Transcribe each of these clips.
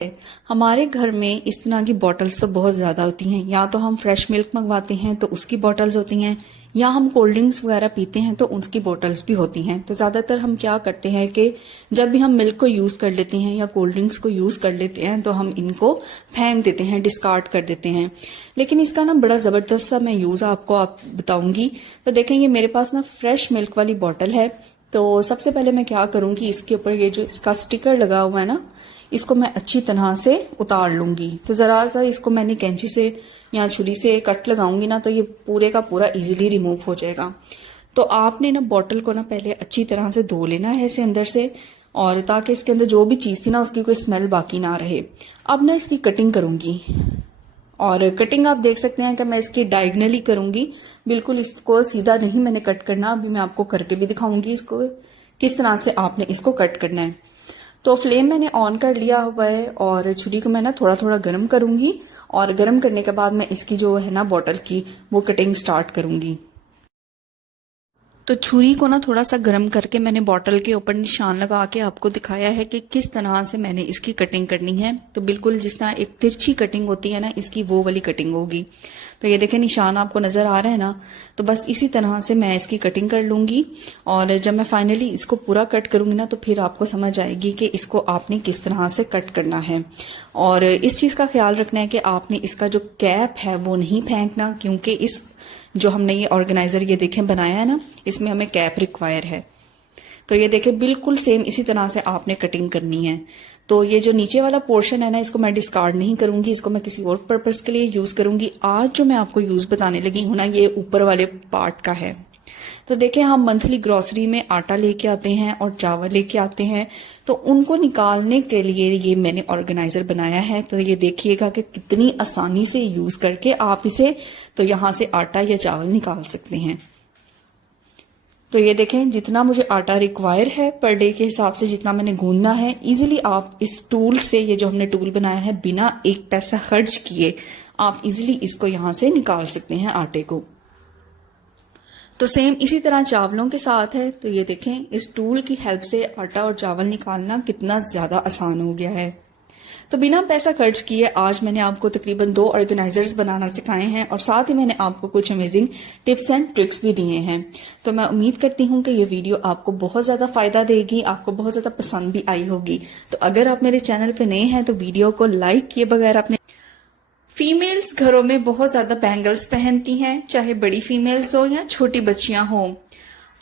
हमारे घर में इस तरह की बॉटल्स तो बहुत ज़्यादा होती हैं। या तो हम फ्रेश मिल्क मंगवाते हैं तो उसकी बॉटल्स होती हैं, या हम कोल्ड ड्रिंक्स वगैरह पीते हैं तो उसकी बॉटल्स भी होती हैं। तो ज़्यादातर हम क्या करते हैं कि जब भी हम मिल्क को यूज़ कर लेते हैं या कोल्ड ड्रिंक्स को यूज़ कर लेते हैं तो हम इनको फेंक देते हैं, डिस्कार्ड कर देते हैं। लेकिन इसका ना बड़ा ज़बरदस्त सा मैं यूज़ आपको बताऊंगी। तो देखेंगे मेरे पास ना फ्रेश मिल्क वाली बॉटल है। तो सबसे पहले मैं क्या करूंगी, इसके ऊपर ये जो इसका स्टिकर लगा हुआ है ना, इसको मैं अच्छी तरह से उतार लूंगी। तो जरा सा इसको मैंने कैंची से या छुरी से कट लगाऊंगी ना, तो ये पूरे का पूरा इजीली रिमूव हो जाएगा। तो आपने ना बॉटल को ना पहले अच्छी तरह से धो लेना है इसे अंदर से, और ताकि इसके अंदर जो भी चीज थी ना उसकी कोई स्मेल बाकी ना रहे। अब ना इसकी कटिंग करूंगी, और कटिंग आप देख सकते हैं कि मैं इसकी डायगनली करूंगी, बिल्कुल इसको सीधा नहीं मैंने कट करना। अभी मैं आपको करके भी दिखाऊंगी इसको किस तरह से आपने इसको कट करना है। तो फ्लेम मैंने ऑन कर लिया हुआ है और छुरी को मैं ना थोड़ा थोड़ा गर्म करूंगी, और गर्म करने के बाद मैं इसकी जो है ना बॉटल की वो कटिंग स्टार्ट करूंगी। तो छुरी को ना थोड़ा सा गर्म करके मैंने बॉटल के ऊपर निशान लगा के आपको दिखाया है कि किस तरह से मैंने इसकी कटिंग करनी है। तो बिल्कुल जिस तरह एक तिरछी कटिंग होती है ना, इसकी वो वाली कटिंग होगी। तो ये देखें निशान आपको नजर आ रहा है ना, तो बस इसी तरह से मैं इसकी कटिंग कर लूंगी। और जब मैं फाइनली इसको पूरा कट करूंगी ना, तो फिर आपको समझ आएगी कि इसको आपने किस तरह से कट करना है। और इस चीज का ख्याल रखना है कि आपने इसका जो कैप है वो नहीं फेंकना, क्योंकि इस जो हमने ये ऑर्गेनाइजर ये देखें बनाया है ना, इसमें हमें कैप रिक्वायर है। तो ये देखें बिल्कुल सेम इसी तरह से आपने कटिंग करनी है। तो ये जो नीचे वाला पोर्शन है ना, इसको मैं डिस्कार्ड नहीं करूंगी, इसको मैं किसी और पर्पस के लिए यूज करूंगी। आज जो मैं आपको यूज बताने लगी हूं ना, ये ऊपर वाले पार्ट का है। तो देखें हम मंथली ग्रोसरी में आटा लेके आते हैं और चावल लेके आते हैं, तो उनको निकालने के लिए ये मैंने ऑर्गेनाइजर बनाया है। तो ये देखिएगा कि कितनी आसानी से यूज करके आप इसे तो यहां से आटा या चावल निकाल सकते हैं। तो ये देखें जितना मुझे आटा रिक्वायर है पर डे के हिसाब से जितना मैंने गूंदना है, इजीली आप इस टूल से, ये जो हमने टूल बनाया है, बिना एक पैसा खर्च किए आप इजीली इसको यहां से निकाल सकते हैं आटे को। तो सेम इसी तरह चावलों के साथ है। तो ये देखें इस टूल की हेल्प से आटा और चावल निकालना कितना ज्यादा आसान हो गया है। तो बिना पैसा खर्च किए आज मैंने आपको तकरीबन 2 ऑर्गेनाइजर्स बनाना सिखाए हैं, और साथ ही मैंने आपको कुछ अमेजिंग टिप्स एंड ट्रिक्स भी दिए हैं। तो मैं उम्मीद करती हूँ कि ये वीडियो आपको बहुत ज्यादा फायदा देगी, आपको बहुत ज्यादा पसंद भी आई होगी। तो अगर आप मेरे चैनल पे नए हैं तो वीडियो को लाइक किए बगैर अपने फीमेल्स घरों में बहुत ज्यादा बैंगल्स पहनती हैं, चाहे बड़ी फीमेल्स हो या छोटी बच्चियां हो।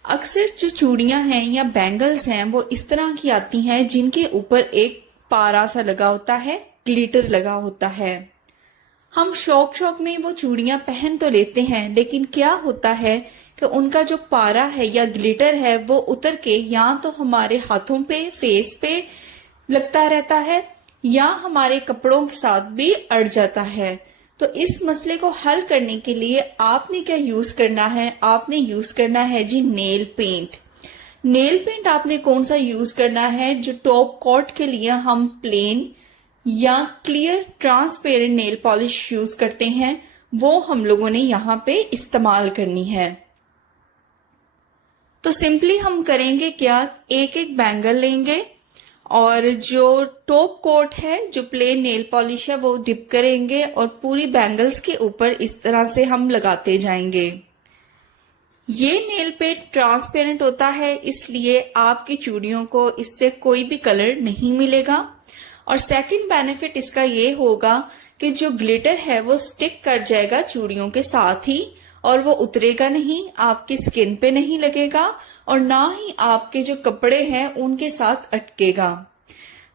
अक्सर जो चूड़ियां हैं या बैंगल्स हैं वो इस तरह की आती हैं जिनके ऊपर एक पारा सा लगा होता है, ग्लिटर लगा होता है। हम शौक में वो चूड़ियां पहन तो लेते हैं, लेकिन क्या होता है कि उनका जो पारा है या ग्लिटर है वो उतर के या तो हमारे हाथों पे, फेस पे लगता रहता है, या हमारे कपड़ों के साथ भी अड़ जाता है। तो इस मसले को हल करने के लिए आपने क्या यूज करना है, आपने यूज करना है जी नेल पेंट। नेल पेंट आपने कौन सा यूज करना है, जो टॉप कोट के लिए हम प्लेन या clear transparent nail polish use करते हैं, वो हम लोगों ने यहाँ पे इस्तेमाल करनी है। तो सिंपली हम करेंगे क्या, एक एक बैंगल लेंगे और जो टॉप कोट है, जो प्लेन नेल पॉलिश है, वो डिप करेंगे और पूरी बैंगल्स के ऊपर इस तरह से हम लगाते जाएंगे। ये नेल पेंट ट्रांसपेरेंट होता है, इसलिए आपकी चूड़ियों को इससे कोई भी कलर नहीं मिलेगा। और सेकंड बेनिफिट इसका ये होगा कि जो ग्लिटर है वो स्टिक कर जाएगा चूड़ियों के साथ ही, और वो उतरेगा नहीं, आपकी स्किन पे नहीं लगेगा, और ना ही आपके जो कपड़े हैं उनके साथ अटकेगा।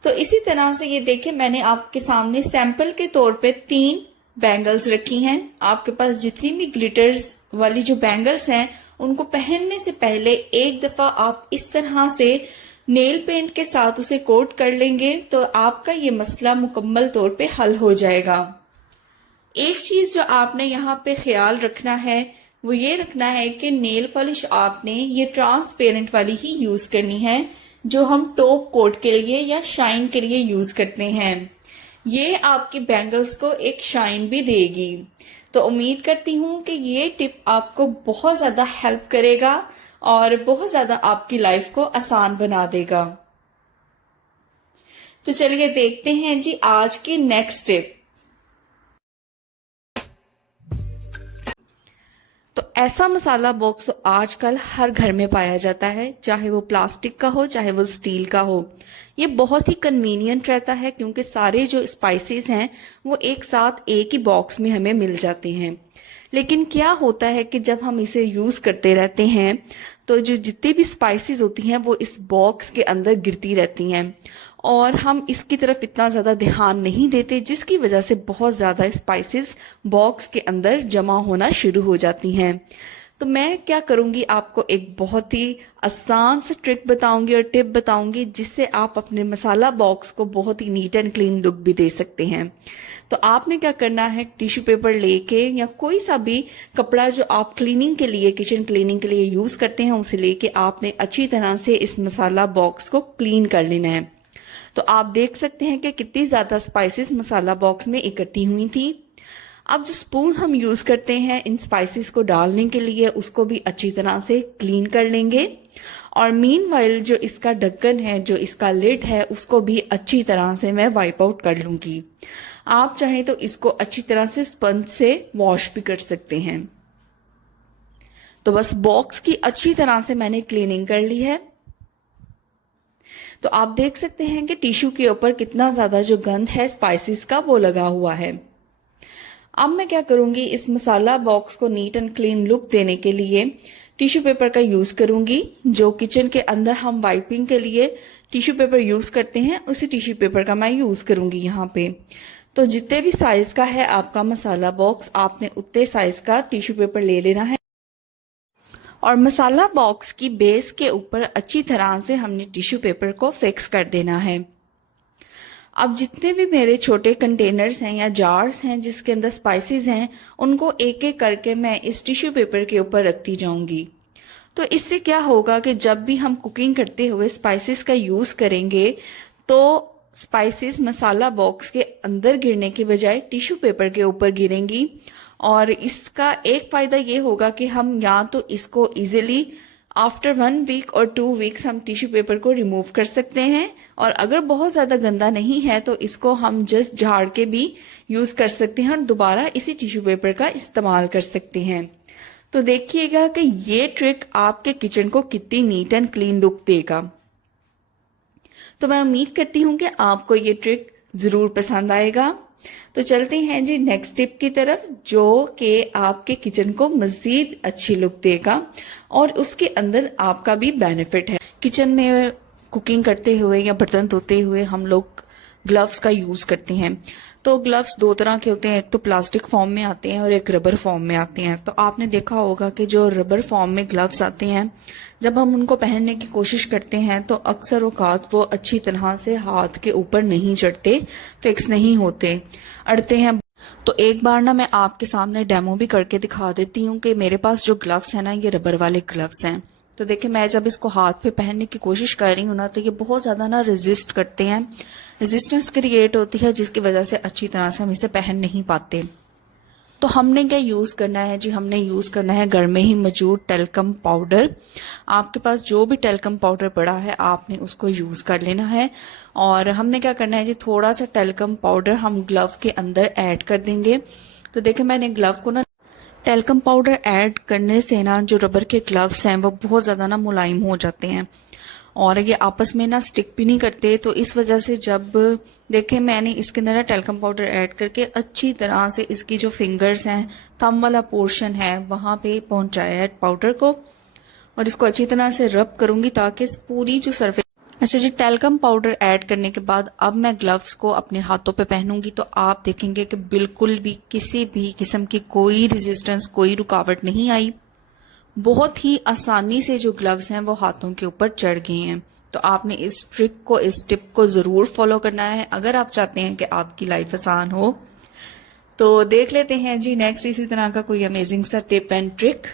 तो इसी तरह से ये देखिए मैंने आपके सामने सैंपल के तौर पे 3 बैंगल्स रखी हैं। आपके पास जितनी भी ग्लिटर्स वाली जो बैंगल्स हैं उनको पहनने से पहले एक दफा आप इस तरह से नेल पेंट के साथ उसे कोट कर लेंगे, तो आपका ये मसला मुकम्मल तौर पे हल हो जाएगा। एक चीज जो आपने यहाँ पे ख्याल रखना है वो ये रखना है कि नेल पॉलिश आपने ये ट्रांसपेरेंट वाली ही यूज करनी है, जो हम टॉप कोट के लिए या शाइन के लिए यूज करते हैं। ये आपकी बैंगल्स को एक शाइन भी देगी। तो उम्मीद करती हूँ कि ये टिप आपको बहुत ज्यादा हेल्प करेगा और बहुत ज्यादा आपकी लाइफ को आसान बना देगा। तो चलिए देखते हैं जी आज की नेक्स्ट टिप। तो ऐसा मसाला बॉक्स तो आजकल हर घर में पाया जाता है, चाहे वो प्लास्टिक का हो चाहे वो स्टील का हो। ये बहुत ही कन्वीनियंट रहता है क्योंकि सारे जो स्पाइसेस हैं वो एक साथ एक ही बॉक्स में हमें मिल जाते हैं। लेकिन क्या होता है कि जब हम इसे यूज़ करते रहते हैं तो जो जितनी भी स्पाइसेस होती हैं वो इस बॉक्स के अंदर गिरती रहती हैं और हम इसकी तरफ इतना ज़्यादा ध्यान नहीं देते, जिसकी वजह से बहुत ज़्यादा स्पाइसेस बॉक्स के अंदर जमा होना शुरू हो जाती हैं। तो मैं क्या करूँगी, आपको एक बहुत ही आसान सा ट्रिक बताऊँगी और टिप बताऊँगी जिससे आप अपने मसाला बॉक्स को बहुत ही नीट एंड क्लीन लुक भी दे सकते हैं। तो आपने क्या करना है, टिश्यू पेपर लेके या कोई सा भी कपड़ा जो आप क्लीनिंग के लिए, किचन क्लीनिंग के लिए यूज़ करते हैं, उसे लेके आपने अच्छी तरह से इस मसाला बॉक्स को क्लीन कर लेना है। तो आप देख सकते हैं कि कितनी ज़्यादा स्पाइसेस मसाला बॉक्स में इकट्ठी हुई थी। अब जो स्पून हम यूज़ करते हैं इन स्पाइसेस को डालने के लिए, उसको भी अच्छी तरह से क्लीन कर लेंगे और मीनवाइल जो इसका ढक्कन है, जो इसका लिड है, उसको भी अच्छी तरह से मैं वाइप आउट कर लूँगी। आप चाहें तो इसको अच्छी तरह से स्पंज से वॉश भी कर सकते हैं। तो बस बॉक्स की अच्छी तरह से मैंने क्लीनिंग कर ली है। तो आप देख सकते हैं कि टिश्यू के ऊपर कितना ज़्यादा जो गंध है स्पाइसेस का वो लगा हुआ है। अब मैं क्या करूँगी, इस मसाला बॉक्स को नीट एंड क्लीन लुक देने के लिए टिश्यू पेपर का यूज़ करूँगी। जो किचन के अंदर हम वाइपिंग के लिए टिश्यू पेपर यूज़ करते हैं, उसी टिश्यू पेपर का मैं यूज़ करूँगी यहाँ पे। तो जितने भी साइज़ का है आपका मसाला बॉक्स, आपने उतने साइज़ का टिश्यू पेपर ले लेना है और मसाला बॉक्स की बेस के ऊपर अच्छी तरह से हमने टिश्यू पेपर को फिक्स कर देना है। अब जितने भी मेरे छोटे कंटेनर्स हैं या जार्स हैं जिसके अंदर स्पाइसेस हैं, उनको एक एक करके मैं इस टिश्यू पेपर के ऊपर रखती जाऊंगी। तो इससे क्या होगा कि जब भी हम कुकिंग करते हुए स्पाइसेस का यूज़ करेंगे तो स्पाइसेस मसाला बॉक्स के अंदर गिरने के बजाय टिश्यू पेपर के ऊपर गिरेंगी। और इसका एक फ़ायदा ये होगा कि हम या तो इसको इजीली आफ्टर 1 वीक और 2 वीक्स हम टिश्यू पेपर को रिमूव कर सकते हैं, और अगर बहुत ज़्यादा गंदा नहीं है तो इसको हम जस्ट झाड़ के भी यूज़ कर सकते हैं और दोबारा इसी टिश्यू पेपर का इस्तेमाल कर सकते हैं। तो देखिएगा कि ये ट्रिक आपके किचन को कितनी नीट एंड क्लीन लुक देगा। तो मैं उम्मीद करती हूँ कि आपको ये ट्रिक ज़रूर पसंद आएगा। तो चलते हैं जी नेक्स्ट टिप की तरफ, जो कि आपके किचन को मज़ीद अच्छी लुक देगा और उसके अंदर आपका भी बेनिफिट है। किचन में कुकिंग करते हुए या बर्तन धोते हुए हम लोग ग्लव्स का यूज़ करते हैं। तो ग्लव्स दो तरह के होते हैं, एक तो प्लास्टिक फॉर्म में आते हैं और एक रबर फॉर्म में आते हैं। तो आपने देखा होगा कि जो रबर फॉर्म में ग्लव्स आते हैं, जब हम उनको पहनने की कोशिश करते हैं तो अक्सर औकात वो अच्छी तरह से हाथ के ऊपर नहीं चढ़ते, फिक्स नहीं होते, अड़ते हैं। तो एक बार ना मैं आपके सामने डेमो भी करके दिखा देती हूँ कि मेरे पास जो ग्लव्स हैं ना, ये रबर वाले ग्लव्स हैं। तो देखिए मैं जब इसको हाथ पे पहनने की कोशिश कर रही हूँ ना, तो ये बहुत ज़्यादा ना रेजिस्ट करते हैं, रेजिस्टेंस क्रिएट होती है, जिसकी वजह से अच्छी तरह से हम इसे पहन नहीं पाते। तो हमने क्या यूज़ करना है जी, हमने यूज़ करना है घर में ही मौजूद टेल्कम पाउडर। आपके पास जो भी टेल्कम पाउडर पड़ा है आपने उसको यूज़ कर लेना है। और हमने क्या करना है जी, थोड़ा सा टेल्कम पाउडर हम ग्लव के अंदर ऐड कर देंगे। तो देखिए मैंने ग्लव को ना, टेल्कम पाउडर ऐड करने से ना जो रबर के ग्लव्स हैं वो बहुत ज़्यादा ना मुलायम हो जाते हैं और ये आपस में ना स्टिक भी नहीं करते। तो इस वजह से जब देखें मैंने इसके अंदर ना टेल्कम पाउडर ऐड करके अच्छी तरह से इसकी जो फिंगर्स हैं, थंब वाला पोर्शन है, वहाँ पे पहुँचाया है पाउडर को और इसको अच्छी तरह से रब करूँगी ताकि पूरी जो सरफेस। अच्छा जी, टेल्कम पाउडर ऐड करने के बाद अब मैं ग्लव्स को अपने हाथों पे पहनूंगी तो आप देखेंगे कि बिल्कुल भी किसी भी किस्म की कोई रेजिस्टेंस, कोई रुकावट नहीं आई। बहुत ही आसानी से जो ग्लव्स हैं वो हाथों के ऊपर चढ़ गए हैं। तो आपने इस ट्रिक को, इस टिप को ज़रूर फॉलो करना है अगर आप चाहते हैं कि आपकी लाइफ आसान हो। तो देख लेते हैं जी नेक्स्ट इसी तरह का कोई अमेजिंग सा टिप एंड ट्रिक।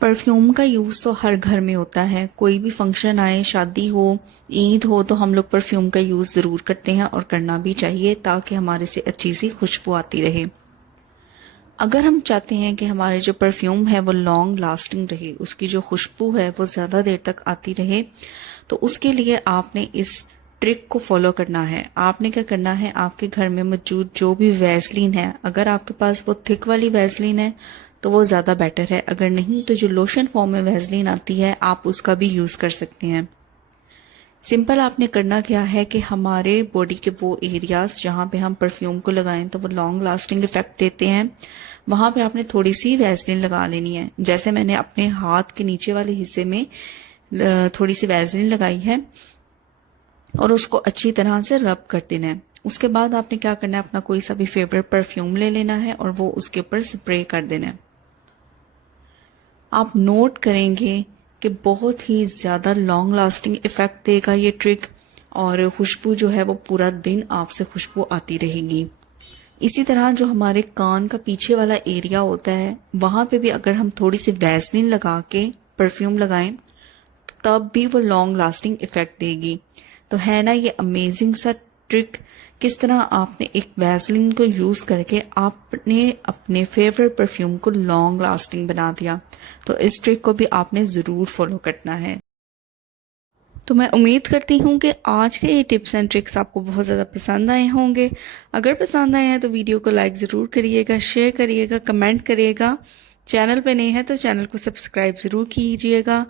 परफ्यूम का यूज़ तो हर घर में होता है, कोई भी फंक्शन आए, शादी हो, ईद हो, तो हम लोग परफ्यूम का यूज़ ज़रूर करते हैं और करना भी चाहिए ताकि हमारे से अच्छी सी खुशबू आती रहे। अगर हम चाहते हैं कि हमारे जो परफ्यूम है वो लॉन्ग लास्टिंग रहे, उसकी जो खुशबू है वो ज़्यादा देर तक आती रहे, तो उसके लिए आपने इस ट्रिक को फॉलो करना है। आपने क्या करना है, आपके घर में मौजूद जो भी वैसलीन है, अगर आपके पास वो थिक वाली वैसलीन है तो वो ज़्यादा बेटर है, अगर नहीं तो जो लोशन फॉर्म में वैसलीन आती है आप उसका भी यूज़ कर सकते हैं। सिंपल आपने करना क्या है कि हमारे बॉडी के वो एरियाज जहाँ पे हम परफ्यूम को लगाएं तो वो लॉन्ग लास्टिंग इफेक्ट देते हैं, वहां पे आपने थोड़ी सी वैसलीन लगा लेनी है। जैसे मैंने अपने हाथ के नीचे वाले हिस्से में थोड़ी सी वैसलीन लगाई है और उसको अच्छी तरह से रब कर देना है। उसके बाद आपने क्या करना है, अपना कोई सा भी फेवरेट परफ्यूम ले लेना है और वो उसके ऊपर स्प्रे कर देना है। आप नोट करेंगे कि बहुत ही ज़्यादा लॉन्ग लास्टिंग इफेक्ट देगा ये ट्रिक, और खुशबू जो है वो पूरा दिन आपसे खुशबू आती रहेगी। इसी तरह जो हमारे कान का पीछे वाला एरिया होता है, वहां पे भी अगर हम थोड़ी सी वैसलीन लगा के परफ्यूम लगाएं तब भी वो लॉन्ग लास्टिंग इफेक्ट देगी। तो है ना ये अमेजिंग सा ट्रिक, किस तरह आपने एक वैसलीन को यूज करके आपने अपने फेवरेट परफ्यूम को लॉन्ग लास्टिंग बना दिया। तो इस ट्रिक को भी आपने ज़रूर फॉलो करना है। तो मैं उम्मीद करती हूँ कि आज के ये टिप्स एंड ट्रिक्स आपको बहुत ज़्यादा पसंद आए होंगे। अगर पसंद आए हैं तो वीडियो को लाइक ज़रूर करिएगा, शेयर करिएगा, कमेंट करिएगा। चैनल पे नए हैं तो चैनल को सब्सक्राइब ज़रूर कीजिएगा।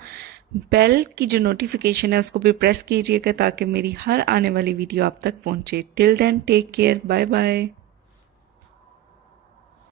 बेल की जो नोटिफिकेशन है उसको भी प्रेस कीजिएगा ताकि मेरी हर आने वाली वीडियो आप तक पहुँचे। Till then take care, bye bye.